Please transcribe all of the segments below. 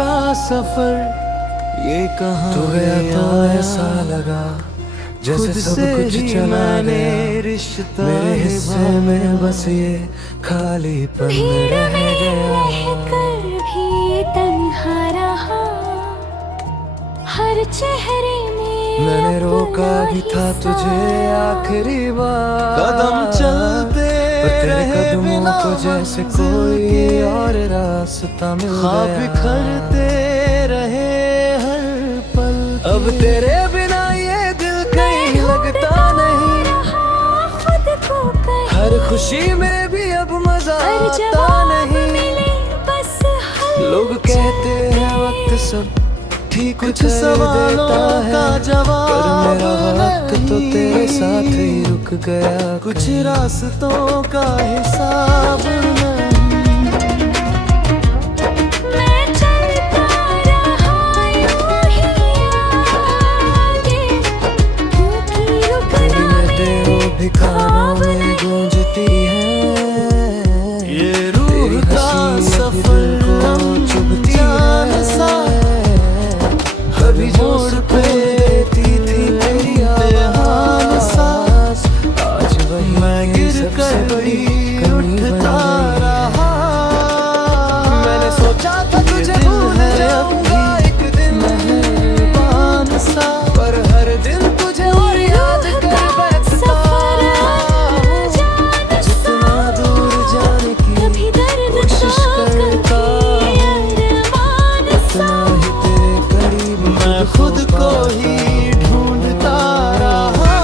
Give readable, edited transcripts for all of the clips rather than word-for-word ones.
का सफर ये कहाँ तू गया तो ऐसा लगा जैसे सब कुछ चला गया, रिश्ता मेरे हिस्से में बस ये खालीपन रह गया। कर भी तन्हा रहा, हर चेहरे में मैंने रोका भी था तुझे आखिरी बार, कदम चलते पर तेरे रहे कदमों बिना को जैसे मंजिल कोई के। और रास्ता मिल ख्वाब गया। बिखरते रहे हर पल अब के। तेरे बिना ये दिल कहीं लगता नहीं, खुद को कहीं हर खुशी में भी अब मजा पर आता जवाब नहीं। मिले बस हल लोग कहते हैं वक्त सब ठीक कुछ कर सवालों देता है, का जवाब पर मेरा वक्त तो नहीं। तेरे साथ ही रुक गया। कुछ रास्तों का हिसाब नहीं। मैं चलता रहा यूं ही आगे, क्योंकि रुकना तेरे भी कानों में गूंजती है, ये रूह का सफर चुभती जान सा कभी मोड़ पे देती थी तेरी आवाज़, आज वही मैं गिर सबसे कर बड़ी भी कमी बन उठता गई। रहा। मैंने सोचा था तुझे दिल भूल है जाऊंगा एक दिन, मेहरबान सा पर हर दिन तुझे और याद कर बैठता हूँ। जितना दूर जाने की कभी दर्द कोशिश तो करता कभी अरमान सा। उतना ही तेरे करीब मैं खुद को ही ढूंढता रहा,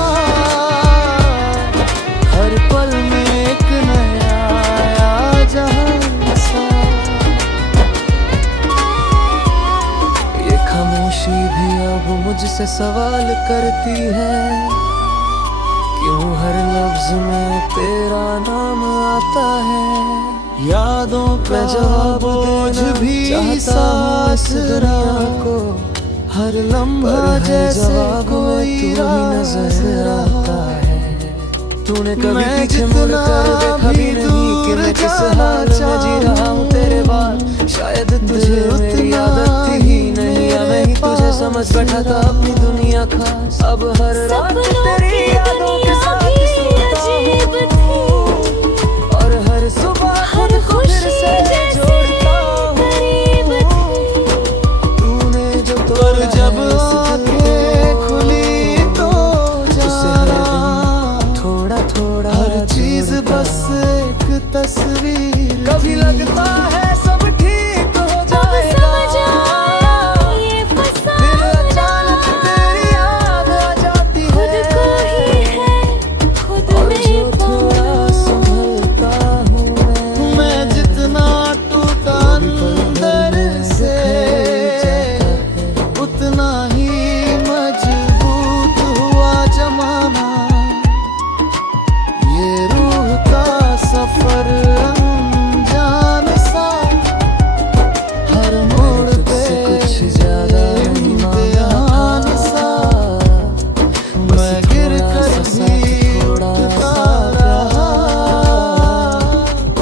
हर पल में एक नया जहां सा। ये खामोशी भी अब मुझसे सवाल करती है, क्यों हर लफ्ज में तेरा नाम आता है। यादों का मैं जवाब बोझ देना भी चाहता हूँ इस साथ दुनिया रहा, को, हर पर लम्हा हर जैसे जवाब में कोई तू ही राज नजर आता रहा। है। तूने कभी मैं पीछे मुड़ जितना कर देखा भी भी नहीं कि दूर मैं किस जाना हाल में जी रहा हूँ तेरे बाद। शायद तुझे मेरी उतना आदत ही नहीं, या मैं ही तुझे पास समझ बैठा था अपनी दुनिया खास। अब हर रात सपनों तेरी की यादों के दुनिया साथ भी सोता अजीब हूँ, और हर सुबह खुद हर को फिर खुशी से जैसे जोड़ता करीब हूँ। तूने जो पर तोड़ा जब है इस दिल आंखें को, खुली तो उसे हर जाना दिन थोड़ा थोड़ा हर चीज जोड़ता। बस एक तस्वीर कभी थी। लगता है सब ठीक हो अब जाएगा, समझ आया ये फिर फसाना अचानक तेरी याद आ जाती खुद है। को ही है खुद और में जो थोड़ा संभलता हूँ मैं जितना टूटा अंदर से, उतना ही मजबूत हुआ जमाना। ये रूह का सफर अनजान सा, हर मोड़ मैंने पे तुझसे कुछ ज्यादा नहीं इम्तिहान मांगा सा। था, मैं गिर कर भी थोड़ा उठता सा रहा,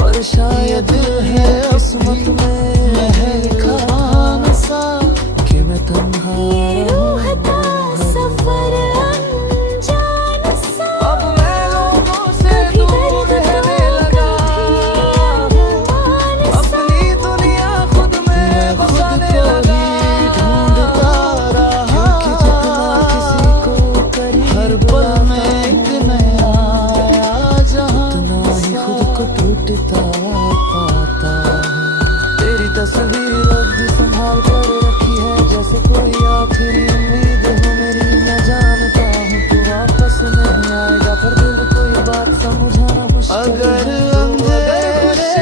और शायद दिल है किस्मत में मेहरबान सा। कि मैं तन्हा रूह का रहूं। सफर अनजान सा। अब मैं लोगों से कभी दूर दर्द रहने तो लगा कभी अरमान सा। अपनी दुनिया खुद में खुद बसाने को लगा। ही ढूंढता रहा, क्योंकि जितना किसी को करीब हर पल में एक नया जहां उतना ही खुद को टूटता पाता हूँ। तेरी तस्वीर लफ्ज संभाल कर रखी है, जैसे कोई आखिरी उम्मीद हो मेरी। मैं जानता हूँ तू वापस नहीं आएगा, पर दिल को ये बात समझाना मुश्किल अगर है। अंधेरे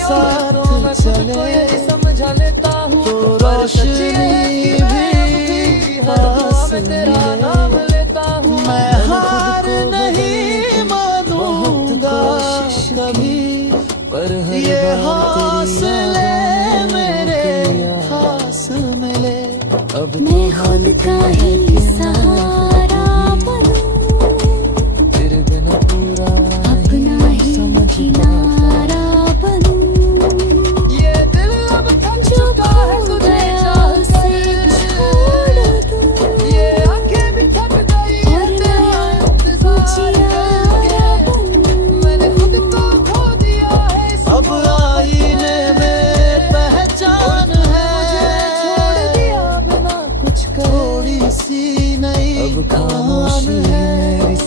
साथ चले समझा लेता हूँ तो पर सच्ची है रोशनी कि मैं भी हर दुआ पास में तेरा मिले। नाम लेता हूँ। मैं मैंने खुद हार को नहीं बदलने की मानूंगा बहुत कोशिश की, कभी। पर हर ये बार तेरी हौसले यादों ने मेरे रोक लिया। पास मिले। अब तो मैं हाल खुद का क्या है ही कि मैं सहारा खुद बनूं, ही तेरे बिना पूरा अपना नहीं ही समझ पाता। किनारा बनूं। ये दिल अब थक चुका है तुझे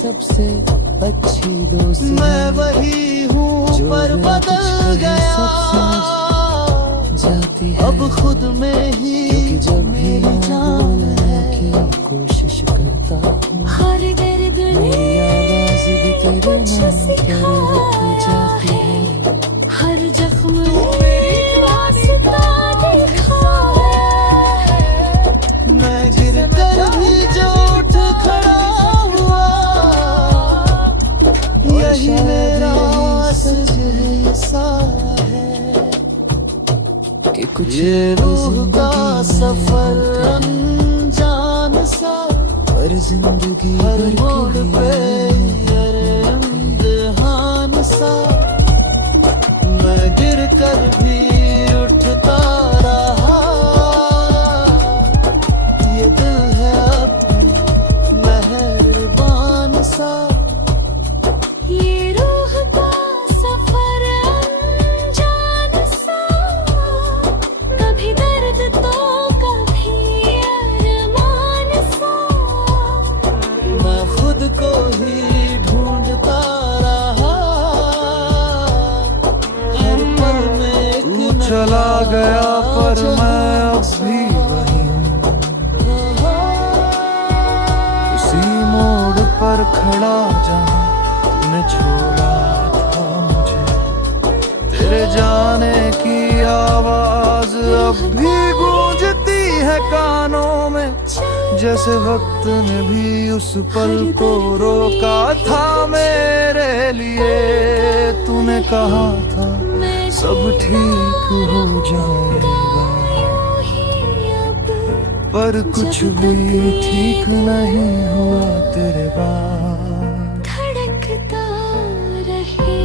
सबसे अच्छी दोस्त मैं है। वही हूँ जो पर बिना कुछ बदल कहे सब गया जाती है। अब खुद में ही क्योंकि जब भी मेरी मैं जान बोलने है। की कोशिश करता हूँ, हर दर्द मेरी आवाज भी तेरे कुछ नाम पर रुक जाती सिखाया है। हर जख्म में वास्ता देखा है। मैं गिर कर भी जो उठ खड़ा हुआ यही मेरा सच हिस्सा है कि कुछ ये रूह का जिंदगी में सफर होते हैं, अनजान सा पर जिंदगी हर भर मोड़ के पे लिए अरे इम्तिहान सा मैं गिर कर भी उठता रहा ये दिल है अब भी मेहरबान सा ये रूह का सफर अनजान सा कभी दर्द तो कभी अरमान सा मैं खुद को ही ढूंढता रहा हर पल में एक तू चला गया पर मैं अब भी वही हूँ, उसी मोड़ पर खड़ा जहाँ तूने छोड़ा था मुझे। तेरे जाने की आवाज अब भी गूंजती है कानों में, जैसे वक्त ने भी उस पल को रोका था मेरे लिए। तूने कहा था सब ठीक हो जाएगा, पर कुछ भी ठीक नहीं हुआ तेरे बाद। धड़कता रहे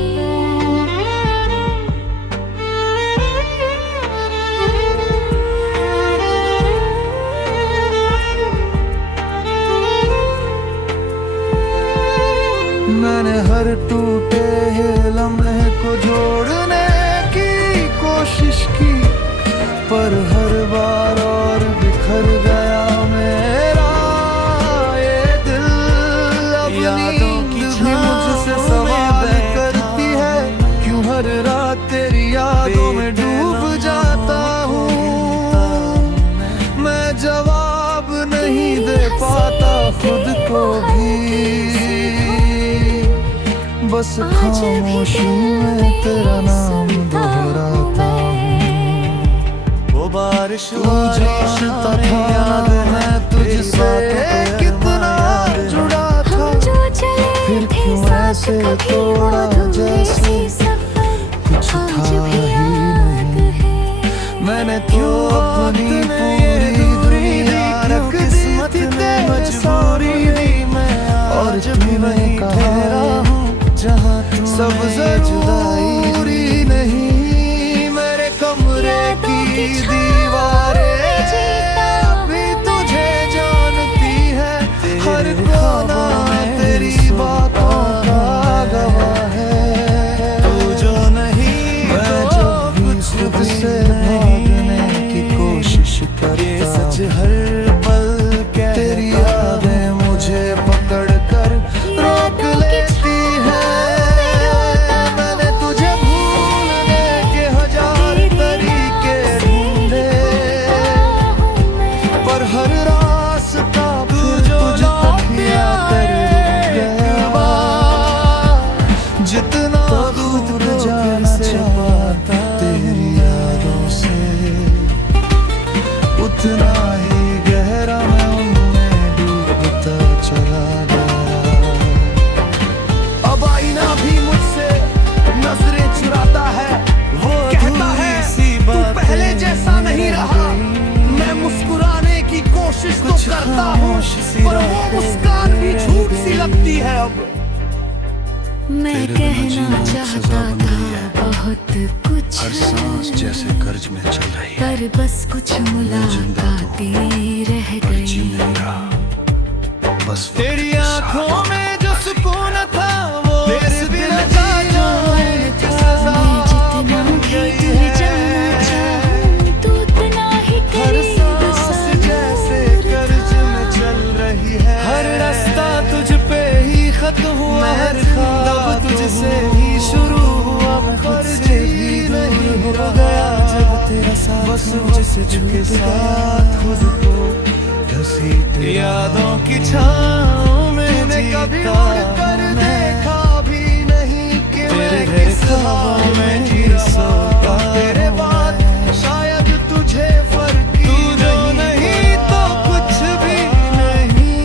मैंने हर टूटे हुए लम्हे को जोड़ने की कोशिश की, पर हर बार और बिखर गया मेरा ये दिल। अब यादों की नींद भी मुझसे छाँव सवाल में करती है, क्यों हर रात तेरी यादों में डूब जाता हूँ। मैं जवाब नहीं दे पाता खुद को भी, बस खामोशी में तेरा नाम दोहराता हूँ। वो बारिश तू जानता था मैं तुझसे कितना जुड़ा था, हम जो चले फिर थे क्यों साथ ऐसे कभी तोड़ा वो अधूरे जैसे से सफर कुछ आज था भी ही याद नहीं। है। मैंने तो अपनी पूरी दुनिया रख दी थी तेरे सारी, और तूने कहा जहाँ सब जरूरी नहीं। मेरे कमरे की दीवारें अभी तुझे जानती है, हर कोना तेरी बातों का गवाह है। तू जो नहीं मैं तो जब भी कुछ खुद भी से नहीं। भागने की कोशिश ये करता सच हर पल कहता तेरी यादें मुझे पकड़ कर रोक लेती है। मैंने तुझे भूलने के हजार तरीके ढूंढे, पर हर रास्ता फिर तुझ तक ही आकर रुक गया। जितना दूर जाना चाहता तेरी यादों से, उतना ही गहरा मैं उनमें डूबता चला गया। अब आईना भी मुझसे नजरें चुराता है, वो कहता है तू पहले जैसा नहीं रहा। मैं मुस्कुराने की कोशिश तो करता हूँ, पर वो मुस्कान भी झूठ सी लगती है अब। मैं कहना चाहता था बहुत कुछ, हर सांस जैसे कर्ज में चल रही है, पर बस कुछ मुलाकातें रह पर जी गई। नहीं रहा, बस तेरी आंखों में जो सुकून था वो तेरे इस बिन दिल जी का जान जाने सजा मैं जितना भी तुझे जाना चाहूं तू उतना ही हर करीब सांस जैसे कर्ज में चल रही है, हर रास्ता तुझ पे ही खत्म बस मुझसे के साथ खुद को घसीटे यादों की छाँव में कभी जीता मुड़ कर देखा भी नहीं कि तेरे मैं घर किस ख्वाबों हाल में जी ही रहा। सोता तेरे बाद शायद तुझे फर्क तू ही जो नहीं तो कुछ भी नहीं,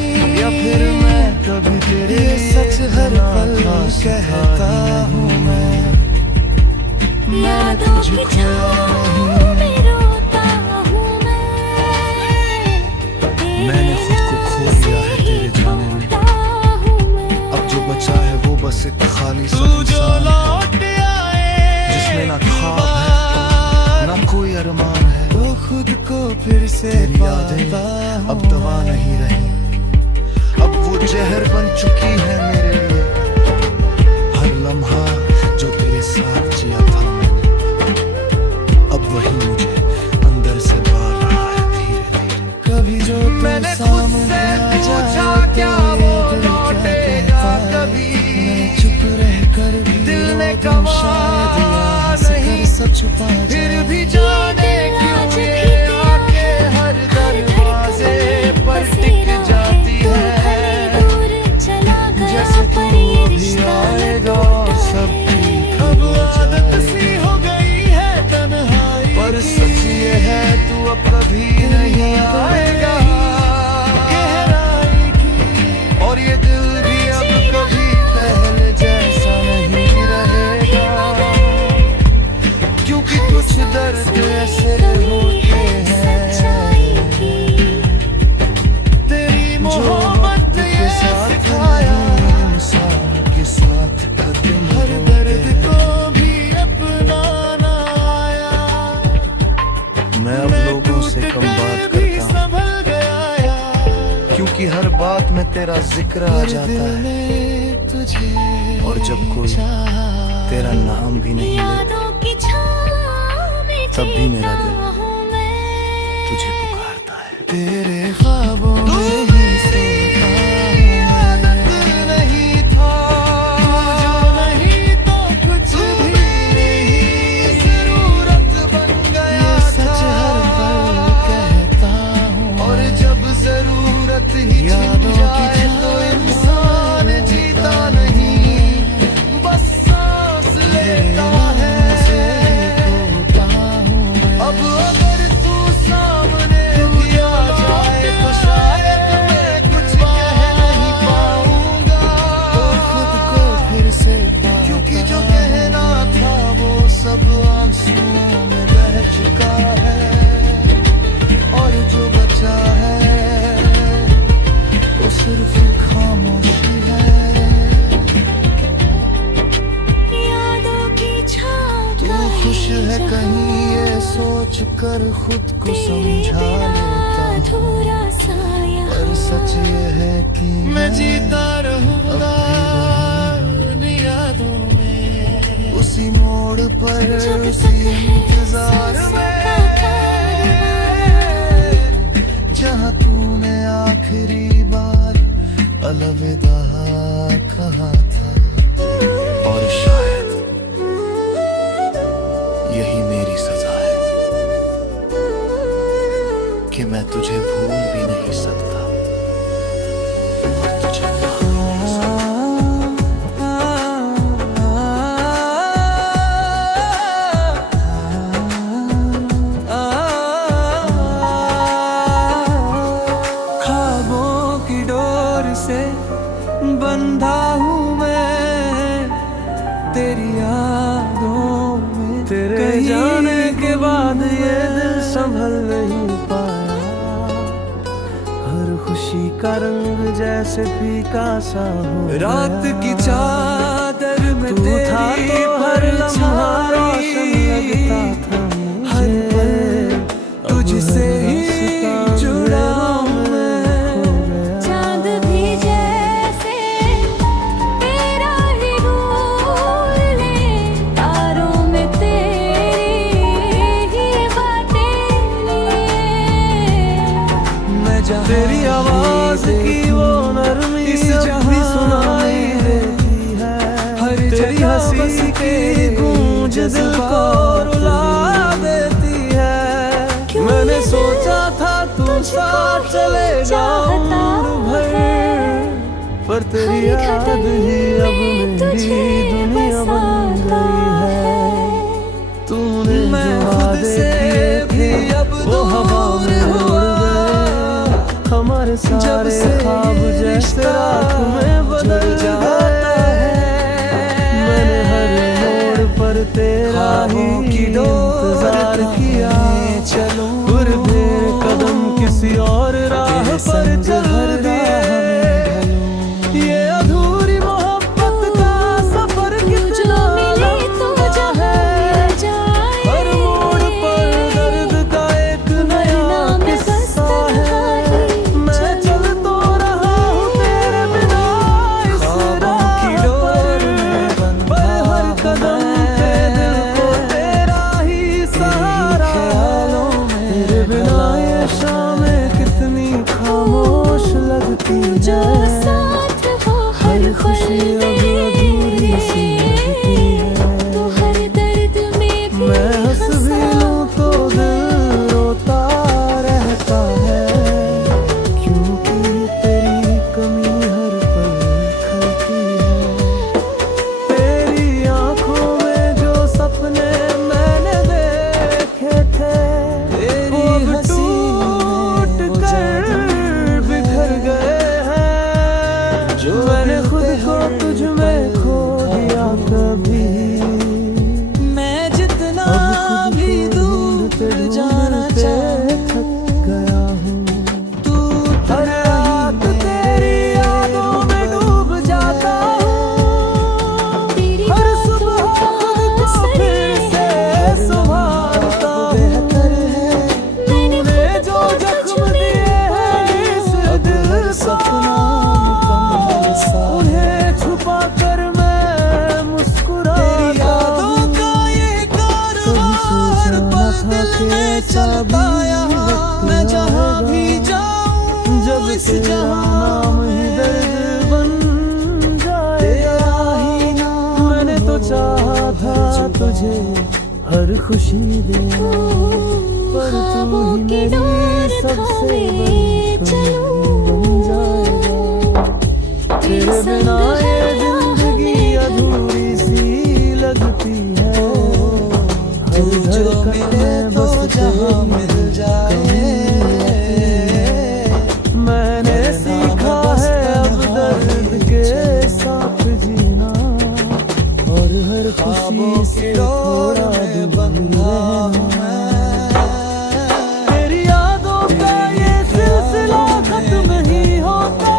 या फिर मैं कभी तेरे ये सच हर इतना पल खास कहता हूँ मैं। यादों की छाँव में रोता हूँ मैं। मैंने खुद को खो दिया है तेरे जाने में। अब जो बचा है वो बस एक खाली सा तू जो इंसान है, लौट आए जिसमें ना ख्वाब है ना कोई अरमान है। तो खुद को फिर से तेरी यादें पाता अब दवा नहीं रही, अब वो जहर बन चुकी है मेरे लिए। हर लम्हा जो तेरे साथ जिया था मैंने, अब वही मुझे अंदर से मार रहा है धीरे धीरे। कभी जो मैंने तू खुद सामने से आ पूछा जाए क्या तो वो ये दिल क्या लौटेगा कहता है। कभी। मैं चुप रह कर भी दिल ने रो दूं, कहा शायद या हंस नहीं, कर सब छुपा फिर जाए। भी जाने क्यों ये आके हर दरवाजे पर टिक जाती है। जैसे तू भी आएगा और सब ठीक अब हो आदत जाए। सी हो गई है तन्हाई पर की। सच ये है तू अब कभी नहीं आएगा। गहराई की और ये दिल भी अब कभी पहले जैसा नहीं रहेगा, क्योंकि कुछ दर्द ऐसे होते हैं तेरी जो मोहब्बत वक्त ने के साथ सिखाया। नहीं, इंसान के साथ कदम हर होते दर्द हैं। को भी अपनाना आया। मैं अब लोगों से कम बात भी करता हूँ, संभल गया यार। क्योंकि हर बात में तेरा जिक्र आ हर जाता दिल है। ने तुझे और जब कोई चाहा। तेरा नाम भी नहीं लेता, यादों की छाँव में तब भी मेरा दिल जीता हूँ मैं। तुझे पुकारता है। तेरे ख्वाबों में ही सोता हूँ आदत मैं। नहीं था जो नहीं तो कुछ भी नहीं, जरूरत बन गया ये सच हर पल था। कहता हूँ और मैं। जब जरूरत ही छिन यादों की जाए तो छाँव इंसान में जीता जीता नहीं, बस सांस लेता है। खोता हूँ मैं। अब अगर तू सामने भी आ जाए तो शायद मैं कुछ कह नहीं पाऊंगा, तो खुद को फिर से पाता क्योंकि जो कहना था वो सब आंसुओं में बह चुका है। और जो बचा है वो सिर्फ खामोशी है। यादों की छाँव तू का खुश है ही कहीं ये सोच कर खुद को समझा लेता हूँ, अधूरा सा पर सच ये है कि मैं जीता रहूंगा उन यादों में। उसी मोड़ पर जब उसी तक है इंतजार सांसों में, का जहाँ तूने आखिरी बार अलविदा कहा था। और शायद यही मेरी सजा है कि मैं तुझे भूल भी नहीं सकता और तुझे पा भी नहीं सकता। ख्वाबों की डोर से बंधा हूँ मैं तेरी यादों में। तेरे जाने के बाद ये दिल संभल नहीं पाया। हर खुशी का रंग जैसे फीका सा हो गया। रात की चादर में तू था तो हर लम्हा रोशन लगता था मुझे। हर पल तुझसे ही जुड़ा हूँ मैं। चांद भी जैसे तेरा ही भूल ले, तारों में तेरी ही बातें लिए। मैं जहाँ तेरी आवाज की वो नरमी जब भी सुनाई देती है। हर तेरी हंसी की गूंज दिल को रुला देती है। तेरी याद ही अब मेरी दुनिया बन गई है। तूने जो वादे किए थे वो हवा में उड़ गए। हमारे सारे ख्वाब जैसे रात में बदल जाता है। मैंने हर मोड़ पर तेरा ही इंतजार किया। चलो फिर मेरे कदम किसी और राह पर चल दिए। ये अधूरी मोहब्बत का सफर कितना लंबा है। हर मोड़ पर दर्द का एक नया किस्सा है। मैं चल तो रहा हूँ तेरे बिना इस राह पर हर कदम पे दिल को तेरा ही सहारा। तेरे बिना ये शामें कितनी खामोश लगती जो है। साथ हो हर खुशी अब अधूरी सी लगती है। तो हर दर्द में भी मैं हंस भी लूं तो दिल रोता रहता है। क्योंकि तेरी कमी हर पल खलती है। तेरी आंखों में जो सपने मैंने देखे थे वो अब टूट कर बिखर गए हैं। जो मैंने खुद को तुझ में खो दिया कभी। मैं जितना भी दूर जाना चाहे थक गया हूँ। तू हर रात तेरी यादों में डूब जाता हूँ। तेरी हर बातों सुबह का खुद को असर फिर से संभालता बेहतर है। तूने जो जख्म दिए हैं इस दिल सपना उन्हें छुपा कर मैं मुस्कुराता हूँ। कभी सोचा न था कि चलता यहाँ मैं जहाँ भी जाऊँ जब तेरा नाम ही दर्द बन जाएगा। मैंने तो चाहा था तुझे हर खुशी देना पर तू ही मेरी सबसे बड़ी कमी बन जाएगा। तेरे बिना ये जिंदगी अधूरी सी लगती है। हर धड़कन में बस जहाँ मिल जाए। मैंने सीखा है अब दर्द के साथ जीना और हर खुशी से थोड़ा दूर रहना। तेरी यादों का ये सिलसिला खत्म ही होता।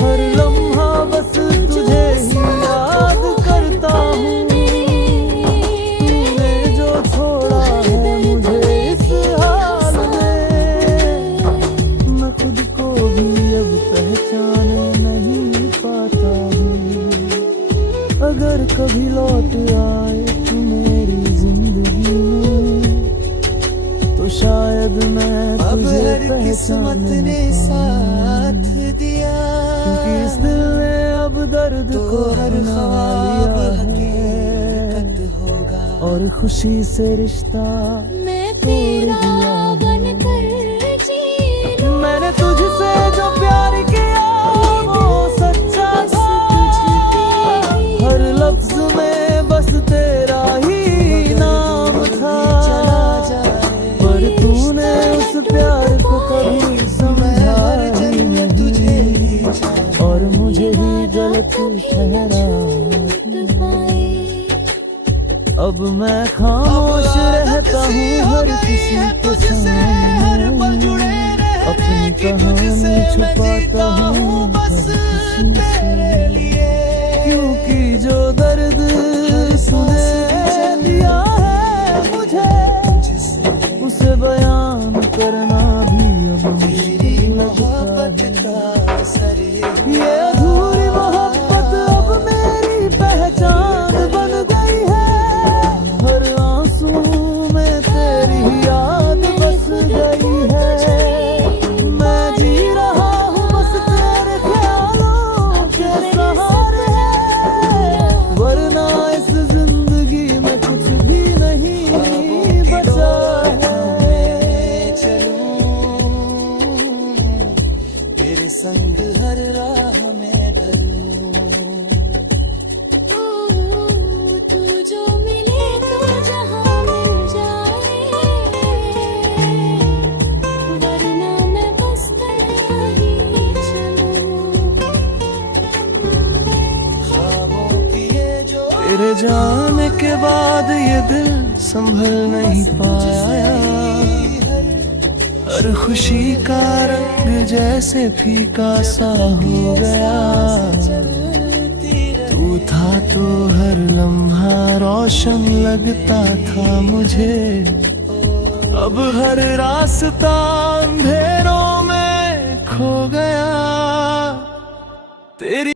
हर लम्हा बस तुझे ही याद करता हूँ। तूने जो छोड़ा है मुझे इस हाल में मैं खुद को भी अब पहचान नहीं पाता हूँ। अगर कभी लौट आए तू मेरी जिंदगी में तो शायद मैं तुझे पहचान न पाऊं। क्योंकि इस दिल ने अब दर्द को अपना लिया है और खुशी से रिश्ता मैं तेरा बनकर जी लूं। मैंने तुझसे जो प्यार किया वो सच्चा था। हर लफ्ज में बस तेरा ही नाम था। पर तूने उस प्यार को कभी समझा ही नहीं और मुझे ही गलत ठहरा। अब मैं खामोश रहता हूँ हर किसी के सामने। अपनी कहानी छुपाता हूँ हर किसी से। क्योंकि जो दर्द तूने दिया है मुझे उसे बयान करना भी अब मुश्किल लगता है। ये अधूरी मोहब्बत अब मेरी पहचान बन गई है। हर आंसू में तेरी याद बस गई है। मैं जी रहा हूँ बस तेरे ख्यालों के सहारे। वरना इस जिंदगी तेरे जाने के बाद ये दिल संभल नहीं पाया, हर खुशी का रंग जैसे फीका सा हो गया। तू था तो हर लम्हा रोशन लगता था मुझे, अब हर रास्ता अंधेरों में खो गया। तेरी